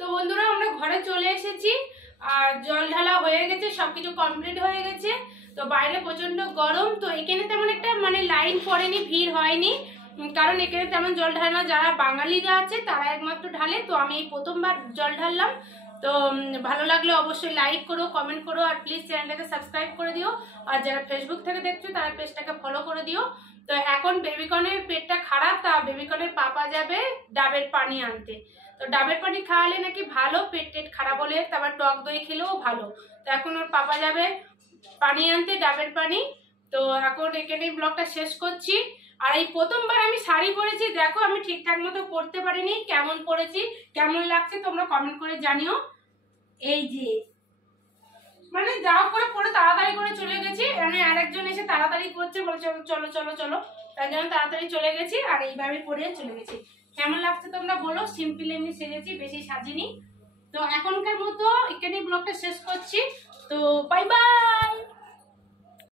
তো বন্ধুরা আমরা ঘরে চলে এসেছি আর জল ঢালা হয়ে গেছে, সবকিছু কমপ্লিট হয়ে গেছে। তো বাইরে প্রচন্ড গরম, তো এখানে তেমন একটা মানে লাইন পড়েনি, ভিড় হয়নি, কারণ এখানে তেমন জল ঢালে না। যারা বাঙালিরা আছে তারা একমাত্র ঢালে। তো আমি এই প্রথমবার জল ঢাললাম। তো ভালো লাগলে অবশ্যই লাইক করো, কমেন্ট করো, আর প্লিজ চ্যানেলটাকে সাবস্ক্রাইব করে দিও। আর যারা ফেসবুক থেকে দেখছো তারা পেজটাকে ফলো করে দিও। তো এখন বেবিকনের পেটটা খারাপ, তা বেবিকনের পাপা যাবে ডাবের পানি আনতে। তো ডাবের পানি খাওয়ালে নাকি ভালো, পেট টেট খারাপ হলে, তারপর টক দই খেলেও ভালো। তো এখন ওর পাপা যাবে পানি আনতে, ডাবের পানি। তো এখন এখানেই ব্লগটা শেষ করছি। আর এই প্রথমবার আমি শাড়ি পরেছি, দেখো আমি ঠিকঠাক মতো পরতে পারিনি, কেমন পরেছি, কেমন লাগছে তোমরা কমেন্ট করে জানিও। এই যে মানে যাও করে পরে তাড়াতাড়ি করে চলে গেছি, মানে আরেকজন এসে তাড়াতাড়ি করছে, বলে চলো চলো চলো চলো, তাই জন্য তাড়াতাড়ি চলে গেছি আর এইভাবে পরে চলে গেছি। কেমন লাগছে তোমরা বলো, সিম্পল এমনি সেজেছি, বেশি সাজিনি। তো এখনকার মতো এখানে ব্লগটা শেষ করছি। তো বাই বাই।